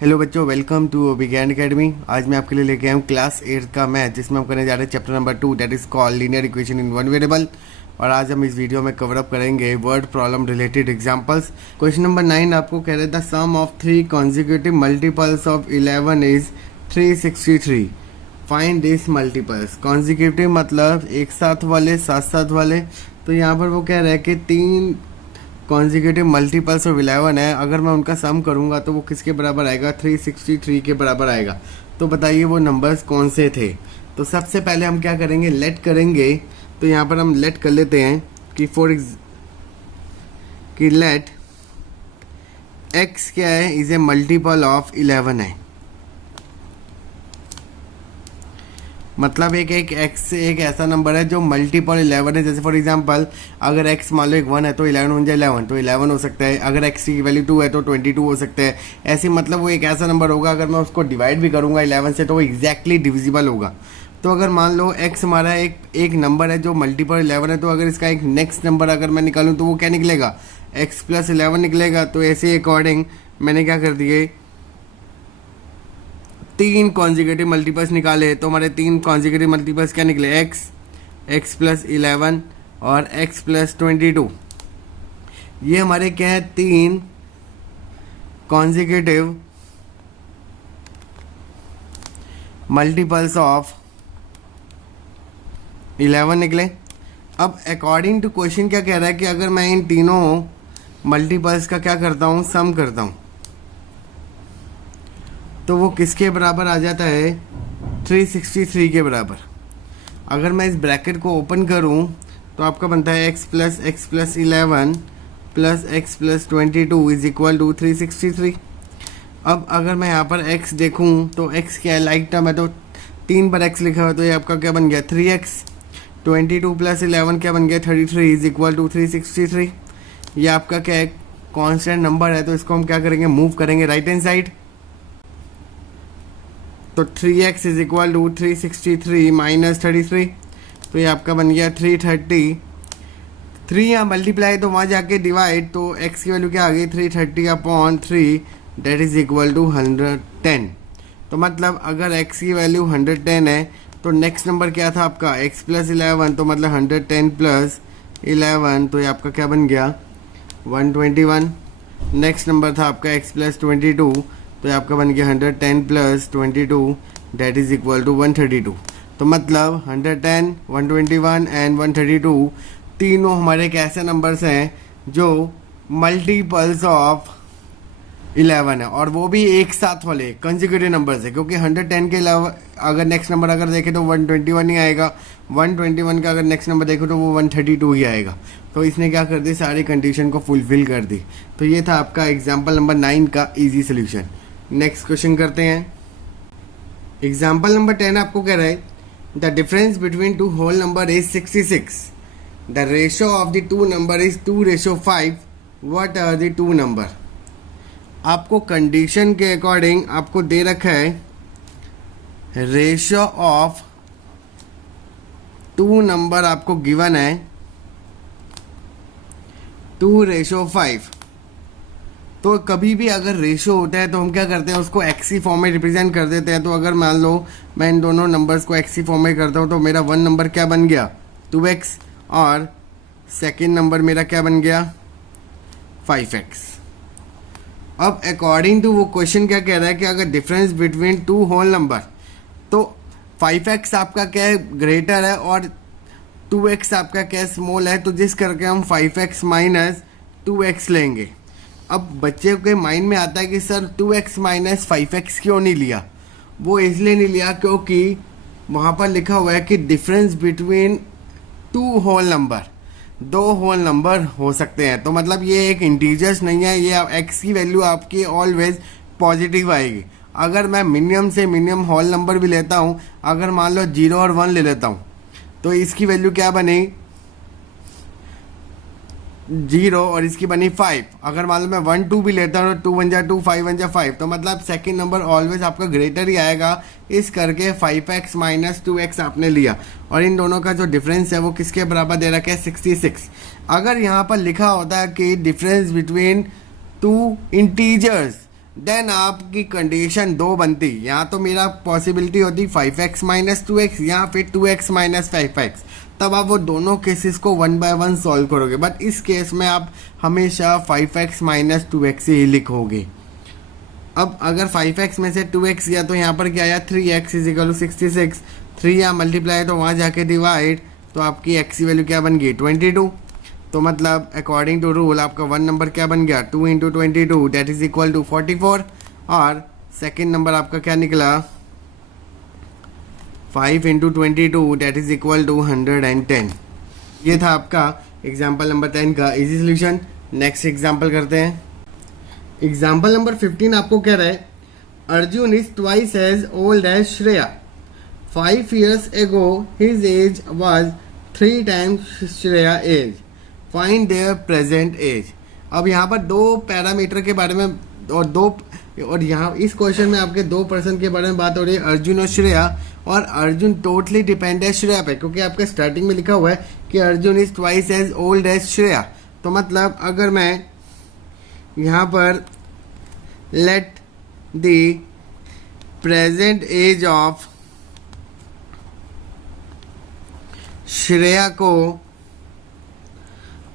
Hello बच्चों, welcome to विज्ञान academy. आज मैं आपके लिए लेके आया हूँ क्लास 8 का मैथ, जिसमें हम करने जा रहे हैं chapter number 2, that is called linear equation in one variable. और आज हम इस वीडियो में कवर अप करेंगे word problem related examples. Question number 9 आपको कह रहे थे sum of 3 consecutive multiples of 11 is 363। Find this multiples. Consecutive मतलब एक साथ वाले, साथ साथ वाले। तो यहाँ पर वो कह रहा है कि 3 कॉन्जिक्यूटिव मल्टीपल्स ऑफ 11 है, अगर मैं उनका सम करूंगा तो वो किसके बराबर आएगा? 363 के बराबर आएगा। तो बताइए वो नंबर्स कौन से थे। तो सबसे पहले हम क्या करेंगे, लेट करेंगे। तो यहाँ पर हम लेट कर लेते हैं कि लेट x क्या है, इज ए मल्टीपल ऑफ 11 है। मतलब एक x एक ऐसा नंबर है जो मल्टीपल 11 है। जैसे फॉर एग्जांपल अगर x मान लो एक 1 है तो 11 बन जाए 11, तो 11 हो सकता है। अगर x की वैल्यू 2 है तो 22 हो सकता है। ऐसे मतलब वो एक ऐसा नंबर होगा, अगर मैं उसको डिवाइड भी करूंगा 11 से तो वो एग्जैक्टली डिविजिबल होगा। तो अगर मान लो x हमारा एक नंबर है जो मल्टीपल 11 है, तो अगर इसका एक नेक्स्ट नंबर अगर मैं निकालूँ तो वो क्या निकलेगा? x प्लस 11 निकलेगा। तो ऐसे अकॉर्डिंग मैंने क्या कर दिए, 3 कॉन्जिक्यूटिव मल्टीपल्स निकाले। तो हमारे 3 कॉन्जिक्यूटिव मल्टीपल्स क्या निकले? x प्लस 11 और x प्लस 22। ये हमारे क्या है? 3 कॉन्जिक्यूटिव मल्टीपल्स ऑफ 11 निकले। अब अकॉर्डिंग टू क्वेश्चन क्या कह रहा है कि अगर मैं इन तीनों मल्टीपल्स का क्या करता हूँ, सम करता हूँ, तो वो किसके बराबर आ जाता है? 363 के बराबर। अगर मैं इस ब्रैकेट को ओपन करूं तो आपका बनता है x plus 11 plus x plus 22 is equal to 363। अब अगर मैं यहाँ पर x देखूं तो x क्या है? लाइक टर्म है तो 3 बार x लिखा हुआ, तो ये आपका क्या बन गया? 3x। 22 प्लस 11 क्या बन गया? 33 इज इक्वल टू 363। ये आपका क्या है? कॉन्स्टेंट नंबर है, तो इसको हम क्या करेंगे? मूव करेंगे राइट हैंड साइड। तो 3x is equal to 363 minus 33। तो ये आपका बन गया 330। 3 यहाँ मल्टीप्लाई तो वहाँ जाके डिवाइड, तो x की वैल्यू क्या आ गई? 330 upon 3 that is equal to 110। तो मतलब अगर x की वैल्यू 110 है तो नेक्स्ट नंबर क्या था आपका? x प्लस 11, तो मतलब 110 प्लस 11, तो ये आपका क्या बन गया? 121। नेक्स्ट नंबर था आपका x प्लस 22, तो आपका बन गया 110 plus 22 that is equal to 132। तो मतलब 110, 121 एंड 132 तीनों हमारे कैसे नंबर्स हैं जो मल्टीपल्स ऑफ 11 है, और वो भी एक साथ वाले कंसेक्यूटिव नंबर्स है। क्योंकि 110 के अलावा अगर नेक्स्ट नंबर अगर देखें तो 121 ही आएगा, 121 का अगर नेक्स्ट नंबर देखो तो वो 132 ही आएगा। तो इसने क्या कर दी? सारी कंडीशन को फुलफिल कर दी। तो ये था आपका एग्जाम्पल नंबर 9 का ईजी सोल्यूशन। नेक्स्ट क्वेश्चन करते हैं। एग्जाम्पल नंबर 10 आपको कह रहा है the difference between two whole number is 66। The ratio of the two number is 2:5। What are the two number? आपको कंडीशन के अकॉर्डिंग आपको दे रखा है रेशियो ऑफ टू नंबर, आपको गिवन है 2:5। तो कभी भी अगर रेशियो होता है तो हम क्या करते हैं? उसको एक्सी फॉर्म में रिप्रेजेंट कर देते हैं। तो अगर मान लो मैं इन दोनों नंबर्स को एक्सी फॉर्म में करता हूँ तो मेरा 1 नंबर क्या बन गया? 2x, और सेकेंड नंबर मेरा क्या बन गया? 5x। अब अकॉर्डिंग टू वो क्वेश्चन क्या कह रहा है कि अगर difference between two whole number, तो 5x आपका क्या है? ग्रेटर है, और 2x आपका क्या है? स्मॉल है। तो जिस करके हम 5x माइनस 2x लेंगे। अब बच्चे के माइंड में आता है कि सर 2x माइनस 5x क्यों नहीं लिया? वो इसलिए नहीं लिया क्योंकि वहाँ पर लिखा हुआ है कि difference between two whole number, 2 whole number हो सकते हैं। तो मतलब ये एक इंटीजर्स नहीं है, ये x की वैल्यू आपकी ऑलवेज पॉजिटिव आएगी। अगर मैं मिनिमम से मिनिमम होल नंबर भी लेता हूँ, अगर मान लो 0 और 1 ले लेता हूँ, तो इसकी वैल्यू क्या बनी? 0, और इसकी बनी 5। अगर मान लो मैं 1 2 भी लेता हूँ तो 2 1 जा 2, 5 1 जा 5। तो मतलब सेकंड नंबर ऑलवेज आपका ग्रेटर ही आएगा। इस करके 5x माइनस 2x आपने लिया, और इन दोनों का जो डिफरेंस है वो किसके बराबर दे रखा है? 66। अगर यहाँ पर लिखा होता है कि difference between two integers, then आपकी कंडीशन दो बनती, यहाँ तो मेरा पॉसिबिलिटी होती 5x माइनस 2x या फिर 2x माइनस 5x, तब आप वो दोनों केसेस को 1 बाय 1 सॉल्व करोगे। बट इस केस में आप हमेशा 5x माइनस 2x ही लिखोगे। अब अगर 5x में से 2x गया तो यहाँ पर क्या आया 3x इज इक्वल टू 66, 3 यहाँ मल्टीप्लाई तो वहाँ जाके डिवाइड, तो आपकी x की वैल्यू क्या बन गई 22। तो मतलब अकॉर्डिंग टू रूल आपका वन नंबर क्या बन गया 2 into 22 that is equal to 44, और सेकेंड नंबर आपका क्या निकला 5 into 22 that is equal to 110। ये था आपका एग्जाम्पल नंबर 10 का इजी सोल्यूशन। नेक्स्ट एग्जाम्पल करते हैं। एग्जाम्पल नंबर 15 आपको कह रहा है Arjun is twice as old as Shreya, 5 years ago his age was 3 times Shreya age, find their present age. अब यहाँ पर दो पैरामीटर के बारे में और यहाँ इस क्वेश्चन में आपके दो पर्सन के बारे में बात हो रही है, अर्जुन और श्रेया। और अर्जुन टोटली डिपेंड है श्रेया पे, क्योंकि आपके स्टार्टिंग में लिखा हुआ है कि Arjun is twice as old as Shreya. तो मतलब अगर मैं यहाँ पर let the present age of Shreya को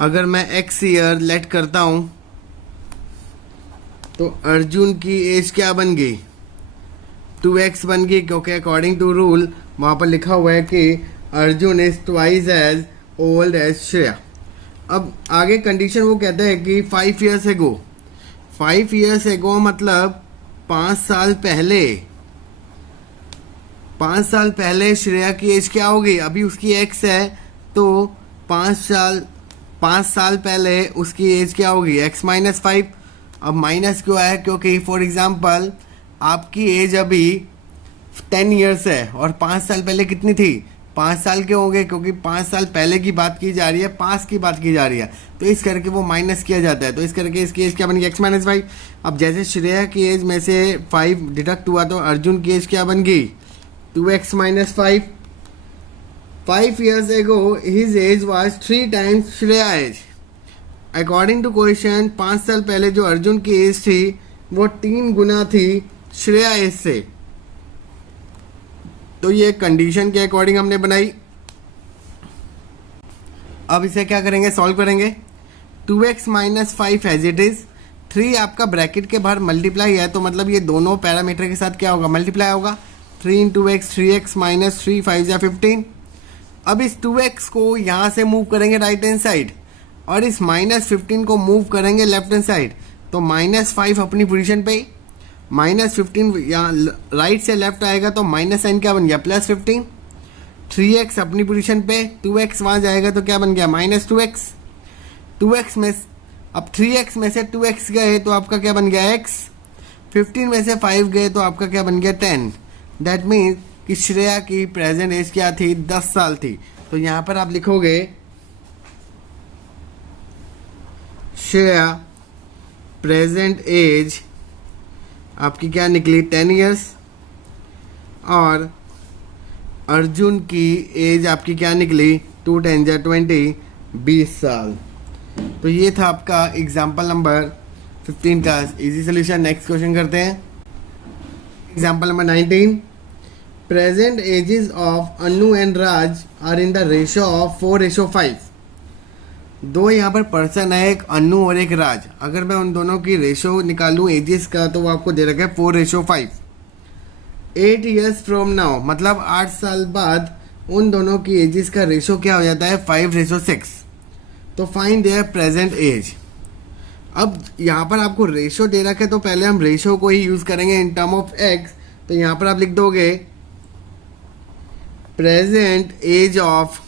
अगर मैं x ईयर लेट करता हूं तो अर्जुन की एज क्या बन गई 2x बन गई, क्योंकि अकॉर्डिंग टू रूल वहां पर लिखा हुआ है कि Arjun is twice as old as Shreya. अब आगे कंडीशन वो कहता है कि 5 years ago, 5 years ago मतलब 5 साल पहले, 5 साल पहले श्रेया की एज क्या होगी, अभी उसकी x है तो 5 साल पहले उसकी एज क्या होगी x माइनस 5। अब माइनस क्यों आया, क्योंकि फॉर एग्जांपल आपकी एज अभी 10 years है और 5 साल पहले कितनी थी 5 साल के होंगे, क्योंकि 5 साल पहले की बात की जा रही है, पास की बात की जा रही है, तो इस करके वो माइनस किया जाता है। तो इस करके इसकी एज क्या बन गई x माइनस 5। अब जैसे श्रेया की एज में से 5 डिडक्ट हुआ तो अर्जुन की एज क्या बन गई 2x minus 5। 5 years ago his age was 3 times Shreya age. According to question 5 साल पहले जो अर्जुन की एज थी वो 3 गुना थी श्रेया एज से। तो ये कंडीशन के अकॉर्डिंग हमने बनाई। अब इसे क्या करेंगे सॉल्व करेंगे। 2x minus 5 as it is, 3 आपका ब्रैकेट के बाहर मल्टीप्लाई है तो मतलब ये दोनों पैरामीटर के साथ क्या होगा मल्टीप्लाई होगा। 3 इंटू एक्स 3x माइनस 3 5 या 15। अब इस 2x को यहाँ से मूव करेंगे राइट हैंड साइड और इस माइनस 15 को मूव करेंगे लेफ्ट हैंड साइड, तो माइनस 5 अपनी पोजीशन पे, माइनस 15 यहाँ राइट से लेफ्ट आएगा तो माइनस साइन क्या बन गया प्लस 15। 3x अपनी पोजीशन पे, 2x वहाँ जाएगा तो क्या बन गया माइनस 2x। 2x में अब 3x में से 2x गए तो आपका क्या बन गया x, 15 में से 5 गए तो आपका क्या बन गया 10। दैट मीन्स कि श्रेया की प्रेजेंट एज क्या थी 10 साल थी। तो यहाँ पर आप लिखोगे श्रेया प्रेजेंट एज आपकी क्या निकली 10 years और अर्जुन की एज आपकी क्या निकली 2 10 या 20 20 साल। तो ये था आपका एग्जाम्पल नंबर 15 का इजी सोल्यूशन। नेक्स्ट क्वेश्चन करते हैं। Example number 19, present ages of Anu and Raj are in the ratio of 4:5। दो यहाँ पर पर्सन है, एक अनु और एक राज। अगर मैं उन दोनों की रेशियो निकालूं एजेस का तो वो आपको दे रखा है 4:5। 8 years फ्रॉम नाउ मतलब 8 साल बाद उन दोनों की एजेस का रेशियो क्या हो जाता है 5:6। तो फाइंड देयर प्रेजेंट एज। अब यहाँ पर आपको रेशियो दे रखा है तो पहले हम रेशियो को ही यूज करेंगे इन टर्म ऑफ एक्स। तो यहाँ पर आप लिख दोगे प्रेजेंट एज ऑफ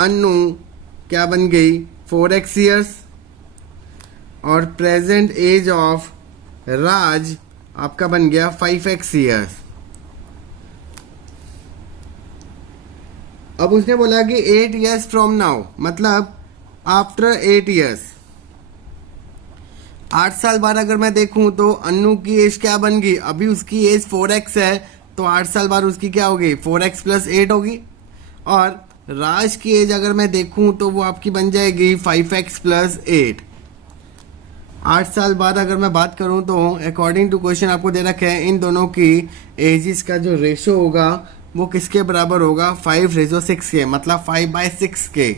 अनु क्या बन गई 4x years और प्रेजेंट एज ऑफ राज आपका बन गया 5x years। अब उसने बोला कि 8 years फ्रॉम नाउ मतलब आफ्टर 8 years। 8 साल बाद अगर मैं देखूं तो अनु की एज क्या बन गई, अभी उसकी एज 4x है तो 8 साल बाद उसकी क्या होगी 4x + 8 होगी। और राज की एज अगर मैं देखूं तो वो आपकी बन जाएगी 5x + 8। 8 साल बाद अगर मैं बात करूं तो अकॉर्डिंग टू क्वेश्चन आपको दे रखा है इन दोनों की एजिस का जो रेशो होगा वो किसके बराबर होगा, 5:6 के, मतलब 5/6 के।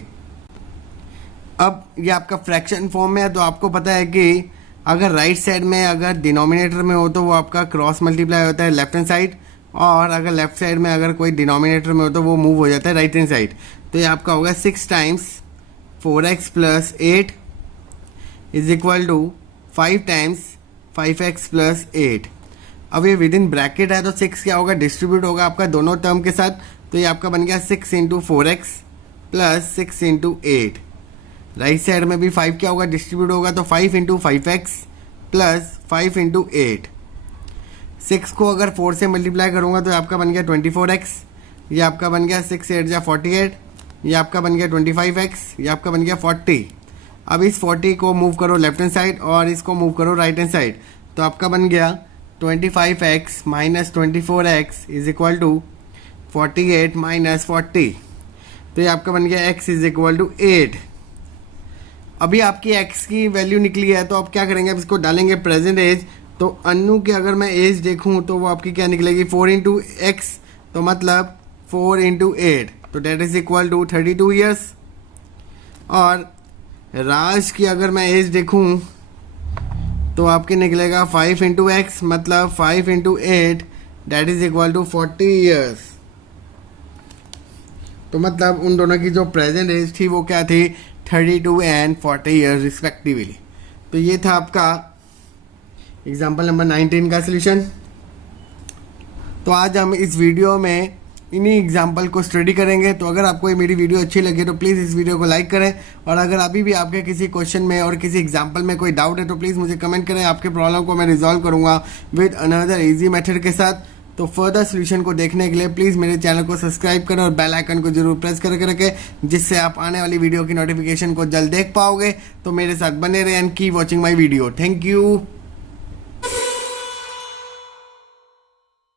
अब ये आपका फ्रैक्शन फॉर्म में है तो आपको पता है कि अगर राइट साइड में अगर डिनोमिनेटर में हो तो वो आपका क्रॉस मल्टीप्लाई होता है लेफ्ट हैंड साइड, और अगर लेफ्ट साइड में अगर कोई डिनोमिनेटर में हो तो वो मूव हो जाता है राइट हैंड साइड। तो ये आपका होगा 6 times 4x + 8 is equal to 5 times 5x + 8। अब ये विद इन ब्रैकेट है तो 6 क्या होगा, डिस्ट्रीब्यूट होगा आपका दोनों टर्म के साथ, तो ये आपका बन गया 6 × 4x + 6 × 8। राइट साइड में भी 5 क्या होगा, डिस्ट्रीब्यूट होगा, तो 5 × 5x + 5 × 8। 6 को अगर 4 से मल्टीप्लाई करूंगा तो आपका बन गया 24x, ये आपका बन गया 6 × 8 = 48, ये आपका बन गया 25x, ये आपका बन गया 40। अब इस 40 को मूव करो लेफ्ट हैंड साइड और इसको मूव करो राइट हैंड साइड, तो आपका बन गया 25x - 24x is equal to 48 - 40। तो ये आपका बन गया x इज इक्वल टू 8। अभी आपकी x की वैल्यू निकली है तो अब क्या करेंगे, अब इसको डालेंगे प्रेजेंट एज। तो अन्नू की अगर मैं एज देखूं तो वो आपकी क्या निकलेगी, 4 × x, तो मतलब 4 × 8, तो that is equal to 32 years. और राज की अगर मैं एज देखूं तो आपके निकलेगा 5 × x, मतलब 5 × 8, that is equal to 40 years. तो मतलब उन दोनों की जो प्रेजेंट एज थी वो क्या थी, 32 and 40 ईयर्स रिस्पेक्टिवली। तो ये था आपका एग्जाम्पल नंबर 19 का सलूशन। तो आज हम इस वीडियो में इन्हीं एग्जाम्पल को स्टडी करेंगे। तो अगर आपको ये मेरी वीडियो अच्छी लगे तो प्लीज़ इस वीडियो को लाइक करें, और अगर अभी भी आपके किसी क्वेश्चन में और किसी एग्जाम्पल में कोई डाउट है तो प्लीज़ मुझे कमेंट करें, आपके प्रॉब्लम को मैं रिजॉल्व करूंगा विद अनदर इजी मेथड के साथ। तो फर्दर सोल्यूशन को देखने के लिए प्लीज़ मेरे चैनल को सब्सक्राइब करें और बेल आइकन को जरूर प्रेस करके रखें, जिससे आप आने वाली वीडियो की नोटिफिकेशन को जल्द देख पाओगे। तो मेरे साथ बने रहें and keep watching my video. Thank you.